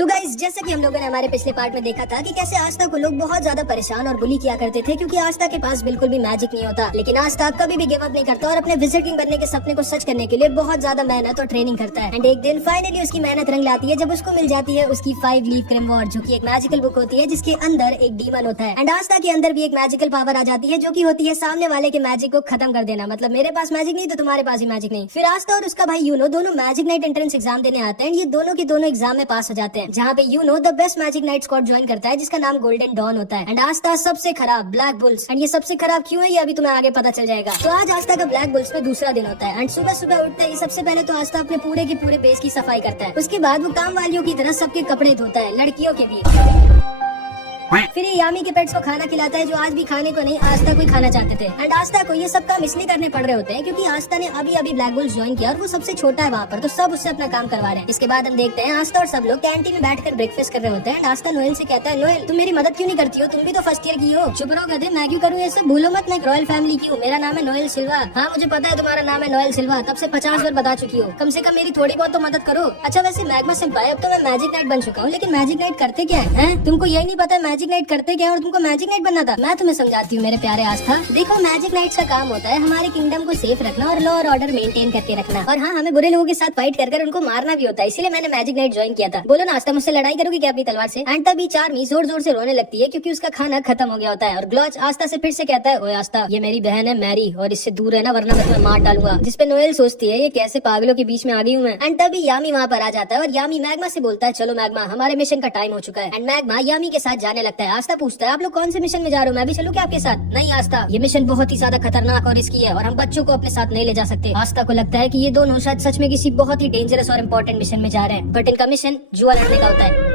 तो गाइस, जैसे कि हम लोगों ने हमारे पिछले पार्ट में देखा था कि कैसे आस्था को लोग बहुत ज्यादा परेशान और बुली किया करते थे क्योंकि आस्था के पास बिल्कुल भी मैजिक नहीं होता। लेकिन आस्था कभी भी गिव अप नहीं करता और अपने विजिट किंग बनने के सपने को सच करने के लिए बहुत ज्यादा मेहनत और ट्रेनिंग करता है। एंड एक दिन फाइनली उसकी मेहनत रंग लाती है जब उसको मिल जाती है उसकी 5 लीफ ग्रिमवॉर्ड, जो की एक मैजिकल बुक होती है जिसके अंदर एक डीमन होता है। एंड आस्था के अंदर भी एक मैजिकल पावर आ जाती है जो की होती है सामने वाले के मैजिक को खत्म कर देना। मतलब मेरे पास मैजिक नहीं तो तुम्हारे पास ही मैजिक नहीं। फिर आस्था और उसका भाई यूनो दोनों मैजिक नाइट एंट्रेंस एग्जाम देने आते हैं। ये दोनों के दोनों एग्जाम में पास हो जाते हैं, जहाँ पे you know the best magic knight squad join करता है जिसका नाम गोल्डन डॉन होता है। एंड आस्था सबसे खराब ब्लैक बुल्स। एंड ये सबसे खराब क्यों है ये अभी तुम्हें आगे पता चल जाएगा। तो आज आस्था का ब्लैक बुल्स में दूसरा दिन होता है। एंड सुबह सुबह उठते ही सबसे पहले तो आस्था अपने पूरे के पूरे बेस की सफाई करता है। उसके बाद वो काम वालियों की तरह सबके कपड़े धोता है, लड़कियों के भी। फिर ये यामी के पेट्स को खाना खिलाता है जो आज भी खाने को नहीं आस्था को ही खाना चाहते थे। एंड आस्था को ये सब काम इसलिए करने पड़ रहे होते हैं क्योंकि आस्था ने अभी अभी ब्लैक बुल्स ज्वाइन किया और वो सबसे छोटा है वहाँ पर, तो सब उससे अपना काम करवा रहे हैं। इसके बाद हम देखते हैं आस्था और सब लोग कैंटीन में बैठकर ब्रेकफास्ट कर रहे होते हैं। आस्था नोएल से कहता है, नोएल तुम मेरी मदद क्यों नहीं करती हो, तुम भी तो फर्स्ट ईयर की हो। चुप रहो गधे, मैं क्यों करूँ ये सब, भूलो मत मैं रॉयल फैमिली की हूँ, मेरा नाम है नोएल सिल्वा। हाँ मुझे पता है तुम्हारा नाम है नोएल सिल्वा, तब से 50 बार बता चुकी हो, कम से कम मेरी थोड़ी बहुत तो मदद करो। अच्छा वैसे मैग्मा सेंपाई, अब तो मैं मैजिक नाइट बन चुका हूँ, लेकिन मैजिक नाइट करते क्या है? तुमको यही नहीं पता मैजिक नाइट करते क्या है और तुमको मैजिक नाइट बनना था। मैं तुम्हें समझाती हूँ मेरे प्यारे आस्था। देखो मैजिक नाइट्स का काम होता है हमारे किंगडम को सेफ रखना और लॉ और ऑर्डर मेंटेन करके रखना, और हाँ हमें बुरे लोगों के साथ फाइट कर उनको मारना भी होता है, इसीलिए मैंने मैजिक नाइट ज्वाइन किया था। बोलो ना आस्था, मुझसे लड़ाई करोगी क्या अपनी तलवार से? एंड तभी चार्मी जोर जोर से रोने लगती है क्योंकि उसका खाना खत्म हो गया होता है। और ग्लॉच आस्था से फिर से कहता है, ओए आस्था ये मेरी बहन है मैरी और इससे दूर रहना वरना मैं तुम्हें मार डालूंगा। जिसपे नोएल सोचती है ये कैसे पागलों के बीच में आ गई हूँ मैं। एंड तभी यामी वहाँ पर आ जाता है और यामी मैग्मा से बोलता है, चलो मैग्मा हमारे मिशन का टाइम हो चुका है। एंड मैग्मा यामी के साथ जाने लगता है। आस्था पूछता है, आप लोग कौन से मिशन में जा रहे हो, मैं भी चलूं क्या आपके साथ? नहीं आस्था, ये मिशन बहुत ही ज्यादा खतरनाक और रिस्की है और हम बच्चों को अपने साथ नहीं ले जा सकते। आस्था को लगता है कि ये दोनों शायद सच में किसी बहुत ही डेंजरस और इम्पोर्टेंट मिशन में जा रहे हैं, बट इनका मिशन जुआ लड़ने का होता है।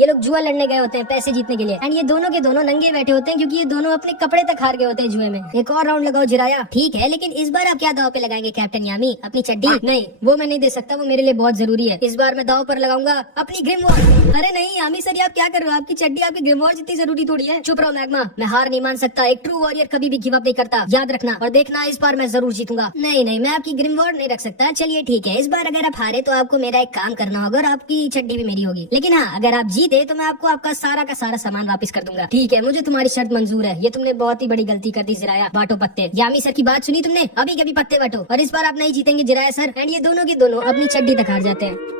ये लोग जुआ लड़ने गए होते हैं पैसे जीतने के लिए। एंड ये दोनों के दोनों नंगे बैठे होते हैं क्योंकि ये दोनों अपने कपड़े तक हार गए होते हैं जुए में। एक और राउंड लगाओ जिराया। ठीक है, लेकिन इस बार आप क्या दाव पे लगाएंगे कैप्टन यामी? अपनी चड्डी? नहीं, वो मैं नहीं दे सकता, वो मेरे लिए बहुत जरूरी है। इस बार मैं दाव पर लगाऊंगा अपनी ग्रिमवॉर्ड। अरे नहीं यामी सर, आप क्या कर रहे हो? आपकी चड्डी आपकी ग्रिमवॉर्ड जितनी जरूरी थोड़ी है। चुप रहो मैग्मा, मैं हार नहीं मान सकता। एक ट्रू वॉरियर कभी भी गिव अप नहीं करता, याद रखना। और देखना इस बार मैं जरूर जीतूंगा। नहीं नहीं, मैं आपकी ग्रिमवॉर्ड नहीं रख सकता। चलिए ठीक है, इस बार अगर आप हारे तो आपको मेरा एक काम करना होगा और आपकी चड्डी भी मेरी होगी। लेकिन हाँ, अगर आप जीते तो मैं आपको आपका सारा का सारा सामान वापस कर दूंगा। ठीक है, मुझे तुम्हारी शर्त मंजूर है। ये तुमने बहुत ही बड़ी गलती कर दी जिराया। बांटो पत्ते। यामी सर की बात सुनी तुमने? अभी कभी पत्ते बांटो और इस बार आप नहीं जीतेंगे जिराया सर। एंड ये दोनों के दोनों अपनी चड्डी तक हार जाते हैं।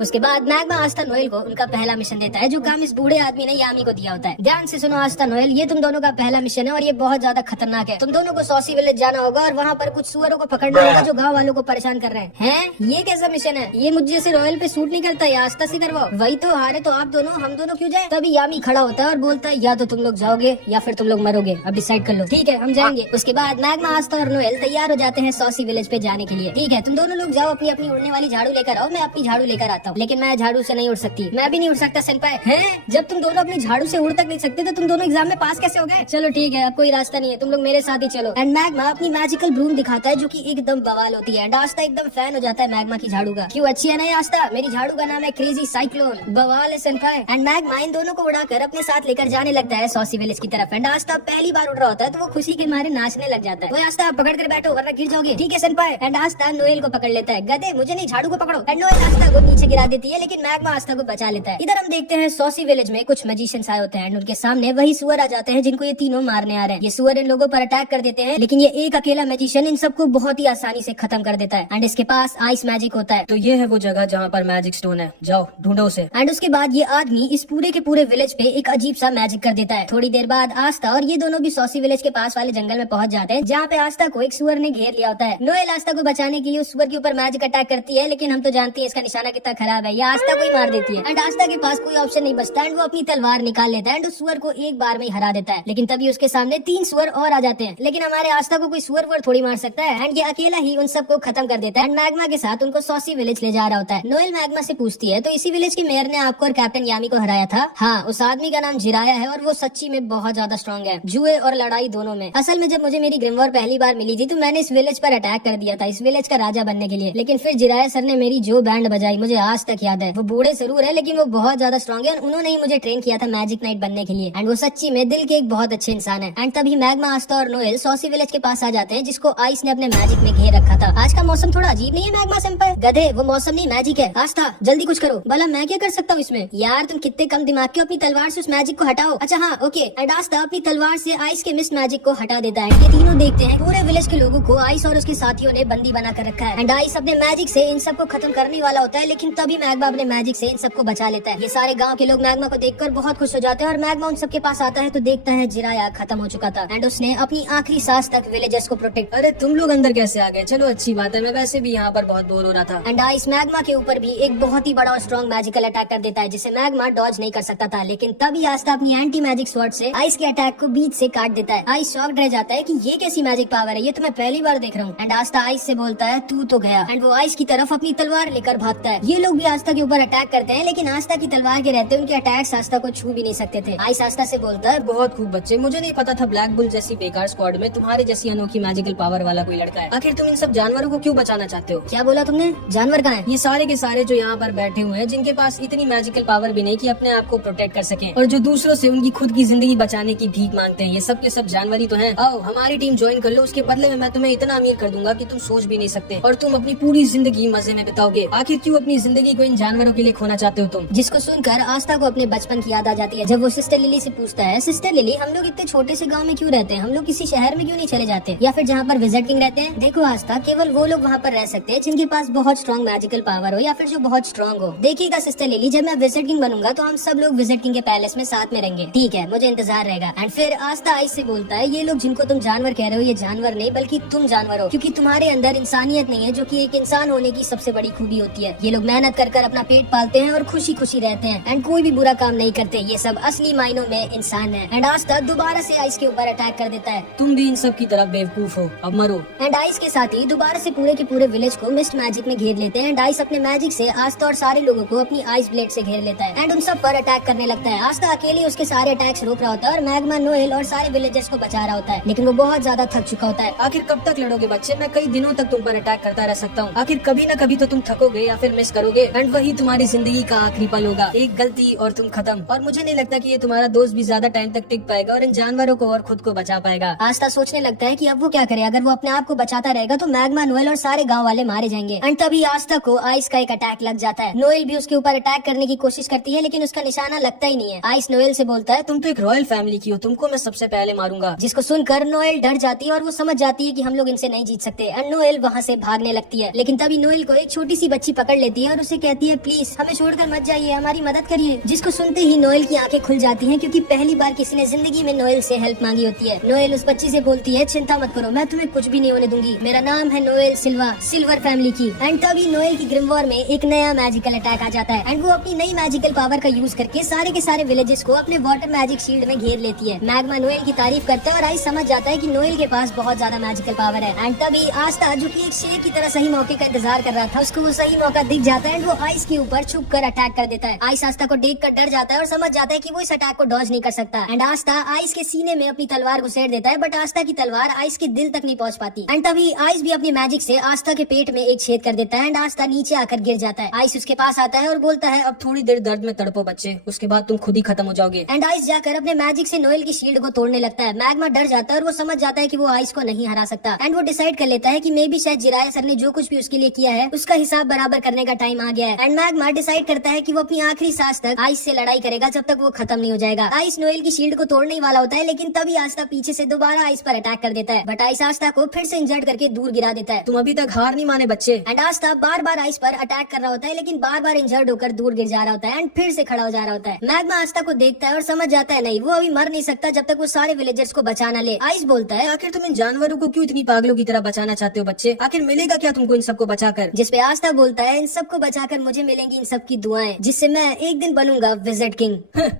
उसके बाद मैग्मा आस्था नोएल को उनका पहला मिशन देता है जो काम इस बूढ़े आदमी ने यामी को दिया होता है। ध्यान से सुनो आस्था नोएल, ये तुम दोनों का पहला मिशन है और ये बहुत ज्यादा खतरनाक है। तुम दोनों को सॉसी विलेज जाना होगा और वहाँ पर कुछ सुअरों को पकड़ना होगा जो गाँव वालों को परेशान कर रहे हैं। ये कैसा मिशन है? ये मुझे जैसे रॉयल पे सूट नहीं करता है, आस्था से करवाओ। वही तो, हारे तो आप दोनों, हम दोनों क्यों जाए? तभी यामी खड़ा होता है और बोलता है, या तो तुम लोग जाओगे या फिर तुम लोग मरोगे, अब डिसाइड कर लो। ठीक है हम जाएंगे। उसके बाद मैग्मा आस्था और नोएल तैयार हो जाते हैं सॉसी विलेज पे जाने के लिए। ठीक है, तुम दोनों लोग जाओ अपनी अपनी उड़ने वाली झाड़ू लेकर आओ, मैं अपनी झाड़ू लेकर आता हूँ। लेकिन मैं झाड़ू से नहीं उड़ सकती। मैं भी नहीं उड़ सकता सेंपाई। हैं? जब तुम दोनों अपनी झाड़ू से उड़ तक नहीं सकते तो तुम दोनों एग्जाम में पास कैसे हो गए? चलो ठीक है, अब कोई रास्ता नहीं है, तुम लोग मेरे साथ ही चलो। एंड मैग्मा अपनी मैजिकल ब्रूम दिखाता है जो कि एकदम बवाल होती है। एंड आस्था एकदम फैन हो जाता है मैग्मा की झाड़ू का। क्यों अच्छी है नहीं आस्था? मेरी झाड़ू का नाम है क्रेजी साइक्लोन, बवाल है सेंपाई। एंड मैग्मा इन दोनों को उड़ाकर अपने साथ लेकर जाने लगता है सॉसी विलेज की तरफ। एंड आस्था पहली बार उड़ रहा होता है तो वो खुशी के मारे नाचने लग जाता है। वो आस्था पकड़ कर बैठो वरना गिर जाओगे। ठीक है सेंपाई। एंड आस्था नोएल को पकड़ लेता है। गधे, मुझे नहीं, झाड़ू को पकड़ो। एंड नोएल आस्था को नीचे गिरा देती है लेकिन मैग्मा आस्था को बचा लेता है। इधर हम देखते हैं सॉसी विलेज में कुछ मैजिशियंस आए होते हैं एंड उनके सामने वही सुअर आ जाते हैं जिनको ये तीनों मारने आ रहे हैं। ये सुअर इन लोगों पर अटैक कर देते हैं लेकिन ये एक अकेला मैजिशियन इन सबको बहुत ही आसानी से खत्म कर देता है। एंड इसके पास आइस मैजिक होता है। तो ये है वो जगह जहाँ पर मैजिक स्टोन है, जाओ ढूंढो उसे। एंड उसके बाद ये आदमी इस पूरे के पूरे विलेज पे एक अजीब सा मैजिक कर देता है। थोड़ी देर बाद आस्था और ये दोनों भी सॉसी विलेज के पास वाले जंगल में पहुंच जाते हैं जहाँ पे आस्था को एक सुअर ने घेर लिया होता है। नोएल आस्था को बचाने के लिए उस सुअर के ऊपर मैजिक अटैक करती है लेकिन हम तो जानते हैं इसका निशाना कितना खराब है, ये आस्था को ही मार देती है। एंड आस्था के पास कोई ऑप्शन नहीं बचता एंड वो अपनी तलवार निकाल लेता है एंड उस सुअर को एक बार में ही हरा देता है। लेकिन तभी उसके सामने 3 सुअर और आ जाते हैं। लेकिन हमारे आस्था को कोई सुअर वुअर थोड़ी मार सकता है एंड ये अकेला ही उन सबको खत्म कर देता है एंड मैग्मा के साथ उनको सॉसी विलेज ले जा रहा होता है। नोएल मैग्मा से पूछती है, तो इसी विलेज के मेयर ने आपको और कैप्टन यामी को हराया था? हाँ, उस आदमी का नाम जिराया है और वो सच्ची में बहुत ज्यादा स्ट्रॉन्ग है, जुए और लड़ाई दोनों में। असल में जब मुझे मेरी ग्रिमवॉर्ड पहली बार मिली थी तो मैंने इस विलेज पर अटैक कर दिया था इस विलेज का राजा बनने के लिए। लेकिन फिर जिराया सर ने मेरी जो बैंड बजाई मुझे आज तक याद है। वो बूढ़े जरूर है लेकिन वो बहुत ज्यादा स्ट्रॉन्ग है और उन्होंने ही मुझे ट्रेन किया था मैजिक नाइट बनने के लिए। एंड वो सच्ची में दिल के एक बहुत अच्छे इंसान है। एंड तभी मैग्मा, आस्था और नोएल सॉसी विलेज के पास आ जाते हैं जिसको आइस ने अपने मैजिक में घेर रखा था। आज का मौसम थोड़ा अजीब नहीं है मैग्मा सेंपाई? गधे, वो मौसम नहीं मैजिक है। आस्था जल्दी कुछ करो। भला मैं क्या कर सकता हूँ इसमें? यार तुम कितने कम दिमाग के, अपनी तलवार से उस मैजिक को हटाओ। अच्छा हाँ ओके। एंड आस्था अपनी तलवार से आइस के मिस्ट मैजिक को हटा देता है। ये तीनों देखते हैं पूरे विलेज के लोगों को आइस और उसके साथियों ने बंदी बना कर रखा है। एंड आइस अपने मैजिक से इन सबको खत्म करने वाला होता है लेकिन तभी मैग्मा अपने मैजिक से इन सबको बचा लेता है। ये सारे गांव के लोग मैग्मा को देखकर बहुत खुश हो जाते हैं और मैग्मा उन सबके पास आता है तो देखता है जिराया खत्म हो चुका था एंड उसने अपनी आखिरी सांस तक विलेजर्स को प्रोटेक्ट। अरे तुम लोग अंदर कैसे आ गए? चलो अच्छी बात है, मैं वैसे भी यहाँ पर बहुत बोर हो रहा था। एंड आइस मैग्मा के ऊपर भी एक बहुत ही बड़ा और स्ट्रॉन्ग मैजिकल अटैक कर देता है जिसे मैग्मा डॉज नहीं कर सकता था। लेकिन तभी आस्था अपनी एंटी मैजिक स्वॉर्ड से आइस के अटैक को बीच से काट देता है। आइस शॉक्ड रह जाता है कि ये कैसी मैजिक पावर है, ये तो मैं पहली बार देख रहा हूँ। एंड आस्था आइस से बोलता है तू तो गया। एंड वो आइस की तरफ अपनी तलवार लेकर भागता है। ये लोग भी आस्था के ऊपर अटैक करते हैं लेकिन आस्था की तलवार के रहते उनके अटैक्स आस्था को छू भी नहीं सकते थे। आइस आस्था से बोलता है बहुत खूब बच्चे, मुझे नहीं पता था ब्लैक बुल जैसी बेकार स्क्वाड में तुम्हारे जैसी अनोखी मैजिकल पावर वाला कोई लड़का है। आखिर तुम इन सब जानवरों को क्यों बचाना चाहते हो? क्या बोला तुमने? जानवर कहाँ है? ये सारे के सारे जो यहाँ पर बैठे हुए हैं जिनके पास इतनी मैजिकल पावर भी नहीं कि अपने आप को प्रोटेक्ट कर सकें और जो दूसरों से उनकी खुद की जिंदगी बचाने की भीख मांगते हैं, ये सब के सब जानवर ही तो हैं। आओ हमारी टीम ज्वाइन कर लो, उसके बदले में मैं तुम्हें इतना अमीर कर दूंगा कि तुम सोच भी नहीं सकते और तुम अपनी पूरी जिंदगी मजे में बिताओगे। आखिर क्यों अपनी जिंदगी को इन जानवरों के लिए खोना चाहते हो तुम? जिसको सुनकर आस्था को अपने बचपन की याद आ जाती है। जब वो सिस्टर लिली से पूछता है सिस्टर लिली हम लोग इतने छोटे से गांव में क्यों रहते हैं, हम लोग किसी शहर में क्यों नहीं चले जाते या फिर जहाँ पर विजिट किंग रहते हैं? देखो आस्था, केवल वो लोग वहाँ पर रह सकते हैं जिनके पास बहुत स्ट्रॉन्ग मैजिकल पावर हो या फिर जो बहुत स्ट्रॉन्ग हो। देखिएगा सिस्टर लिली, जब मैं विजिट किंग बनूंगा तो हम सब लोग विजिट किंग के पैलेस में साथ में रहेंगे, ठीक है? मुझे इंतजार रहेगा। एंड फिर आस्था आइस से बोलता है ये लोग जिनको तुम जानवर कह रहे हो ये जानवर नहीं बल्कि तुम जानवर हो, क्योंकि तुम्हारे अंदर इंसानियत नहीं है जो कि एक इंसान होने की सबसे बड़ी खूबी होती है। ये लोग मेहनत कर कर अपना पेट पालते हैं और खुशी खुशी रहते हैं एंड कोई भी बुरा काम नहीं करते। ये सब असली मायनों में इंसान है। एंड आस्था दोबारा से आइस के ऊपर अटैक कर देता है। तुम भी इन सब की तरफ बेवकूफ हो, अब मरो। एंड आइस के साथ ही दोबारा से पूरे के पूरे विलेज को मिस्ट मैजिक में घेर लेते हैं। एंड आइस अपने मैजिक से आस्था और सारे लोगों को अपनी आइस ब्लेड से घेर लेता है एंड उन सब पर अटैक करने लगता है। आस्था अकेले उसके सारे अटैक्स रोक रहा होता है और मैग्मा, नोएल और सारे विलेजर्स को बचा रहा होता है लेकिन वो बहुत ज्यादा थक चुका होता है। आखिर कब तक लड़ोगे बच्चे? मैं कई दिनों तक तुम पर अटैक करता रह सकता हूँ। आखिर कभी न कभी तो तुम थकोगे या फिर मिस करोगे एंड वही तुम्हारी जिंदगी का आखिरी पल होगा। एक गलती और तुम खत्म। और मुझे नहीं लगता कि ये तुम्हारा दोस्त भी ज्यादा टाइम तक टिक पाएगा और इन जानवरों को और खुद को बचा पाएगा। आस्था सोचने लगता है कि अब वो क्या करे। अगर वो अपने आप को बचाता रहेगा तो मैग्मा, नोएल और सारे गांव वाले मारे जाएंगे। एंड तभी आस्था को आइस का एक अटैक लग जाता है। नोएल भी उसके ऊपर अटैक करने की कोशिश करती है लेकिन उसका निशाना लगता ही नहीं है। आइस नोएल से बोलता है तुम तो एक रॉयल फैमिली की हो, तुमको मैं सबसे पहले मारूंगा। जिसको सुनकर नोएल डर जाती है और वो समझ जाती है कि हम लोग इनसे नहीं जीत सकते। एंड नोएल वहाँ से भागने लगती है लेकिन तभी नोएल को एक छोटी सी बच्ची पकड़ लेती है और उसे कहती है प्लीज हमें छोड़कर मत जाइए, हमारी मदद करिए। जिसको सुनते ही नोएल की आंखें खुल जाती हैं क्योंकि पहली बार किसी ने जिंदगी में नोएल से हेल्प मांगी होती है। नोएल उस बच्ची से बोलती है चिंता मत करो, मैं तुम्हें कुछ भी नहीं होने दूंगी, मेरा नाम है नोएल सिल्वा, सिल्वर फैमिली की। एंड तभी नोएल की ग्रिम वॉर में एक नया मैजिकल अटैक आ जाता है एंड वो अपनी नई मैजिकल पावर का यूज करके सारे के सारे विलेजेस को अपने वाटर मैजिक शील्ड में घेर लेती है। मैग्मा नोएल की तारीफ करता है और आइस समझ जाता है कि नोएल के पास बहुत ज्यादा मैजिकल पावर है। एंड तभी आस्था जो कि एक शेर की तरह सही मौके का इंतजार कर रहा था, उसको वो सही मौका दिख जाता है एंड वो आइस के ऊपर छुप कर अटैक कर देता है। आइस आस्था को देख कर डर जाता है और समझ जाता है कि वो इस अटैक को डॉज नहीं कर सकता। एंड आस्था आइस के सीने में अपनी तलवार घुसेड़ देता है बट आस्था की तलवार आइस के दिल तक नहीं पहुंच पाती। एंड तभी आइस भी अपनी मैजिक से आस्था के पेट में एक छेद कर देता है एंड आस्था नीचे आकर गिर जाता है। आइस उसके पास आता है और बोलता है अब थोड़ी देर दर्द में तड़पो बच्चे, उसके बाद तुम खुद ही खत्म हो जाओगे। एंड आइस जाकर अपने मैजिक से नोएल की शील्ड को तोड़ने लगता है। मैग्मा डर जाता है और वो समझ जाता है कि वो आइस को नहीं हरा सकता एंड वो डिसाइड कर लेता है कि मे भी शायद जिराया सर ने जो कुछ भी उसके लिए किया है उसका हिसाब बराबर करने का टाइम आ गया है। एंड मैग्मा डिसाइड करता है कि वो अपनी आखिरी सांस तक आइस से लड़ाई करेगा जब तक वो खत्म नहीं हो जाएगा। आइस नोएल की शील्ड को तोड़ने ही वाला होता है लेकिन तभी आस्था पीछे से दोबारा आइस पर अटैक कर देता है बट आइस आस्था को फिर से इंजर्ड करके दूर गिरा देता है। तुम अभी तक हार नहीं माने बच्चे। And Aastha bar bar ice पर अटैक कर रहा होता है लेकिन बार बार इंजर्ड होकर दूर गिर जा रहा होता है एंड फिर से खड़ा हो जा रहा होता है। मैग्मा आस्था को देखता है और समझ जाता है नहीं, वो अभी मर नहीं सकता जब तक वो सारे विलेजर्स को बचा न ले। आइस बोलता है आखिर तुम इन जानवरों को क्यों इतनी पागलों की तरह बचाना चाहते हो बच्चे? आखिर मिलेगा क्या तुमको इन सबको बचाकर? जिसपे आस्था बोलता है इन सबको बचाकर मुझे मिलेंगी इन सब की दुआएं जिससे मैं एक दिन बनूंगा विजिट किंग।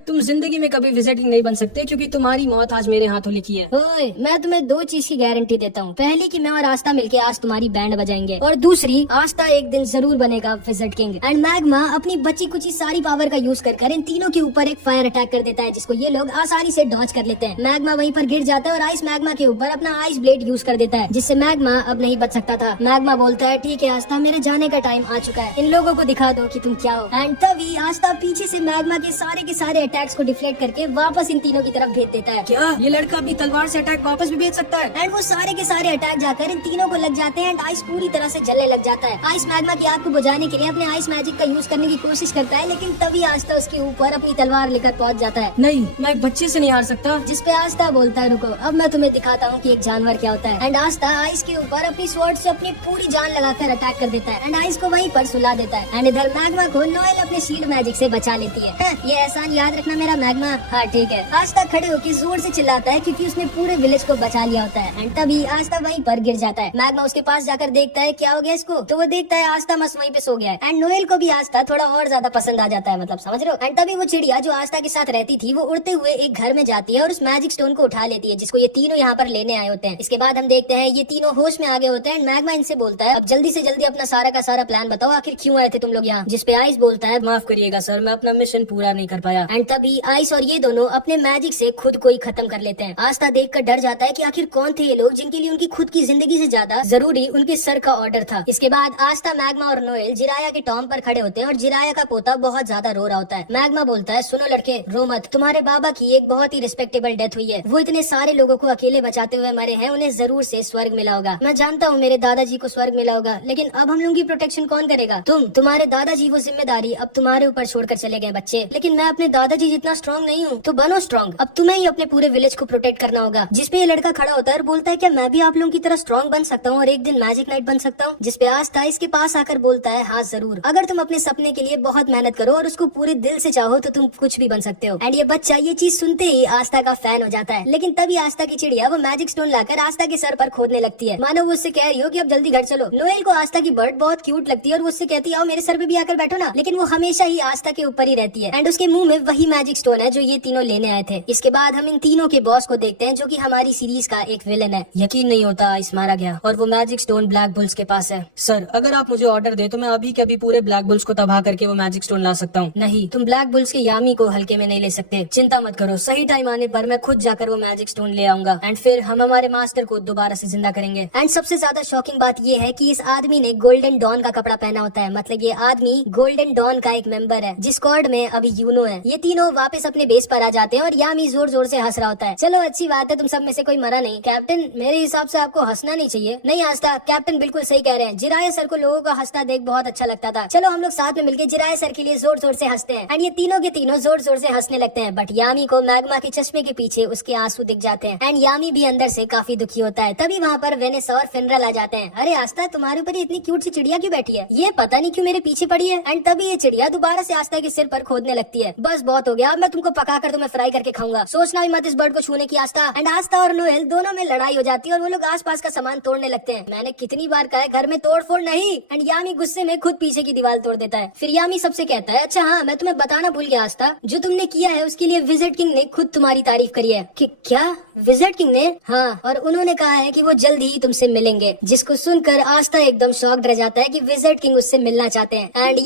तुम जिंदगी में कभी विजिट किंग नहीं बन सकते क्योंकि तुम्हारी मौत आज मेरे हाथों लिखी है। ओए, मैं तुम्हें दो चीज की गारंटी देता हूँ। पहली कि मैं और आस्था मिलके आज तुम्हारी बैंड बजाएंगे और दूसरी आस्था एक दिन जरूर बनेगा विजिट किंग। एंड मैग्मा अपनी बची कुची सारी पावर का यूज कर इन तीनों के ऊपर एक फायर अटैक कर देता है जिसको ये लोग आसानी से डॉज कर लेते हैं। मैग्मा वहीं पर गिर जाता है और आइस मैग्मा के ऊपर अपना आइस ब्लेड यूज कर देता है जिससे मैग्मा अब नहीं बच सकता था। मैग्मा बोलता है ठीक है आस्था, मेरे जाने का टाइम आ चुका है, इन लोगों लोगों को दिखा दो कि तुम क्या हो। एंड तभी आस्था पीछे से मैग्मा के सारे अटैक्स को डिफ्लेक्ट करके वापस इन तीनों की तरफ भेज देता है। क्या ये लड़का अपनी तलवार से अटैक वापस भी भेज सकता है? एंड वो सारे के सारे अटैक जाकर इन तीनों को लग जाते हैं एंड आइस पूरी तरह से जलने लग जाता है। आइस मैग्मा की आग को बुझाने के लिए अपने आइस मैजिक का यूज करने की कोशिश करता है, लेकिन तभी आस्था उसके ऊपर अपनी तलवार लेकर पहुंच जाता है। नहीं, मैं एक बच्चे से नहीं हार सकता। जिसपे आस्था बोलता है रुको अब मैं तुम्हें दिखाता हूँ कि एक जानवर क्या होता है। एंड आस्था आइस के ऊपर अपनी स्वॉर्ड से अपनी पूरी जान लगाकर अटैक कर देता है एंड आइस को वहीं पर सुला देता है। एंड इधर मैग्मा को नोएल अपने शील्ड मैजिक से बचा लेती है। ये एहसान याद रखना मेरा मैग्मा। हाँ ठीक है। आस्था खड़े होकर जोर से चिल्लाता है क्योंकि उसने पूरे विलेज को बचा लिया होता है। एंड तभी आस्था वहीं पर गिर जाता है। मैग्मा उसके पास जाकर देखता है क्या हो गया इसको, तो वो देखता है आस्था मस्त वहीं पे सो गया है। एंड नोएल को भी आस्था थोड़ा और ज्यादा पसंद आ जाता है, मतलब समझ रहे हो। एंड तभी वो चिड़िया जो आस्था के साथ रहती थी वो उड़ते हुए एक घर में जाती है और उस मैजिक स्टोन को उठा लेती है जिसको ये तीनों यहाँ पर लेने आए होते हैं। इसके बाद हम देखते हैं ये तीनों होश में आगे होते हैं एंड मैग्मा इनसे बोलता है अब जल्दी से जल्दी अपना सारा का सारा प्लान बताओ, आखिर क्यों आए थे तुम लोग यहाँ। जिसपे आइस बोलता है माफ करिएगा सर, मैं अपना मिशन पूरा नहीं कर पाया। एंड तभी आइस और ये दोनों अपने मैजिक से खुद को ही खत्म कर लेते हैं। आस्था देखकर डर जाता है कि आखिर कौन थे ये लोग जिनके लिए उनकी खुद की जिंदगी से ज्यादा जरूरी उनके सर का ऑर्डर था। इसके बाद आस्था, मैग्मा और नोएल जिराया के टॉम पर खड़े होते हैं और जिराया का पोता बहुत ज्यादा रो रहा होता है। मैग्मा बोलता है सुनो लड़के रो मत, तुम्हारे बाबा की एक बहुत ही रिस्पेक्टेबल डेथ हुई है। वो इतने सारे लोगों को अकेले बचाते हुए मरे हैं, उन्हें जरूर से स्वर्ग मिला होगा। मैं जानता हूँ मेरे दादाजी को स्वर्ग मिला होगा, लेकिन अब हम लोगों की प्रोटेक्शन कौन करेगा? तुम्हारे दादाजी वो जिम्मेदारी अब तुम्हारे ऊपर छोड़कर चले गए बच्चे। लेकिन मैं अपने दादाजी जितना स्ट्रॉन्ग नहीं हूँ, तो बनो स्ट्रॉन्ग। अब तुम्हें ही अपने पूरे विलेज को प्रोटेक्ट करना होगा। जिसपे ये लड़का खड़ा होता है और बोलता है क्या मैं भी आप लोगों की तरह स्ट्रॉन्ग बन सकता हूँ और एक दिन मैजिक नाइट बन सकता हूँ? जिसपे आस्था इसके पास आकर बोलता है हाँ जरूर, अगर तुम अपने सपने के लिए बहुत मेहनत करो और उसको पूरे दिल से चाहो तो तुम कुछ भी बन सकते हो। एंड ये बच्चा ये चीज सुनते ही आस्था का फैन हो जाता है। लेकिन तभी आस्था की चिड़िया वो मैजिक स्टोन लाकर आस्था के सर पर खोदने लगती है, मानो वो उससे कह रही हो कि अब जल्दी घर चलो। नोएल को आस्था की बर्ड बहुत क्यूट लगती है और वो उससे कहती है आओ मेरे सर पे भी आकर बैठो ना, लेकिन वो हमेशा ही आस्था के ऊपर ही रहती है। एंड उसके मुंह में वही मैजिक स्टोन है जो ये तीनों लेने आए थे। इसके बाद हम इन तीनों के बॉस को देखते हैं जो कि हमारी सीरीज का एक विलन है। यकीन नहीं होता आइस मारा गया और वो मैजिक स्टोन ब्लैक बुल्स के पास है। सर अगर आप मुझे ऑर्डर दे तो मैं अभी के अभी पूरे ब्लैक बुल्स को तबाह करके वो मैजिक स्टोन ला सकता हूँ। नहीं, तुम ब्लैक बुल्स के यामी को हल्के में नहीं ले सकते। चिंता मत करो, सही टाइम आने पर मैं खुद जाकर वो मैजिक स्टोन ले आऊंगा एंड फिर हम हमारे मास्टर को दोबारा से जिंदा करेंगे। एंड सबसे ज्यादा शॉकिंग बात ये है कि इस आदमी ने गोल्डन डॉन का कपड़ा पहना होता है, मतलब ये आदमी गोल्डन डॉन का एक मेंबर है जिस स्क्वाड में अभी यूनो है। ये तीनों वापस अपने बेस पर आ जाते हैं और यामी जोर जोर से हंस रहा होता है। चलो अच्छी बात है, तुम सब में से कोई मरा नहीं। कैप्टन मेरे हिसाब से आपको हंसना नहीं चाहिए। नहीं आस्था, कैप्टन बिल्कुल सही कह रहे हैं। जिराया सर को लोगों का हंसता देख बहुत अच्छा लगता था। चलो हम लोग साथ में मिलकर जिराया सर के लिए जोर जोर से हंसते हैं। एंड ये तीनों के तीनों जोर जोर से हंसने लगते हैं, बट यामी को मैग्मा के चश्मे के पीछे उसके आंसू दिख जाते हैं एंड यामी भी अंदर से काफी दुखी होता है। तभी वहाँ पर वेनिस और फिनरल आ जाते हैं। अरे आस्था तुम्हारे ऊपर इतनी क्यूट सी चिड़िया क्यों बैठी है? ये पता नहीं क्यों मेरे पीछे पड़ी है। एंड तभी ये चिड़िया दोबारा से आस्था के सिर पर खोदने लगती है। बस बहुत हो गया, अब मैं तुमको पका कर तुम्हें फ्राई करके खाऊंगा। सोचना भी मत इस बर्ड को छूने की आस्था। एंड आस्था और नोएल दोनों में लड़ाई हो जाती है और वो लोग आसपास का सामान तोड़ने लगते हैं। मैंने कितनी बार कहा है घर में तोड़ फोड़ नहीं। एंड यामी गुस्से में खुद पीछे की दीवार तोड़ देता है। फिर यामी सबसे कहता है अच्छा हाँ मैं तुम्हें बताना भूल गया आस्था, जो तुमने किया है उसके लिए विजिट किंग ने खुद तुम्हारी तारीफ करी है। कि क्या विजिट किंग ने? हाँ, और उन्होंने कहा है कि वो जल्द ही तुमसे मिलेंगे। जिसको सुनकर आस्था एकदम शॉक्ड रह जाता है कि विजिट किंग उससे मिलना चाहते हैं। एंड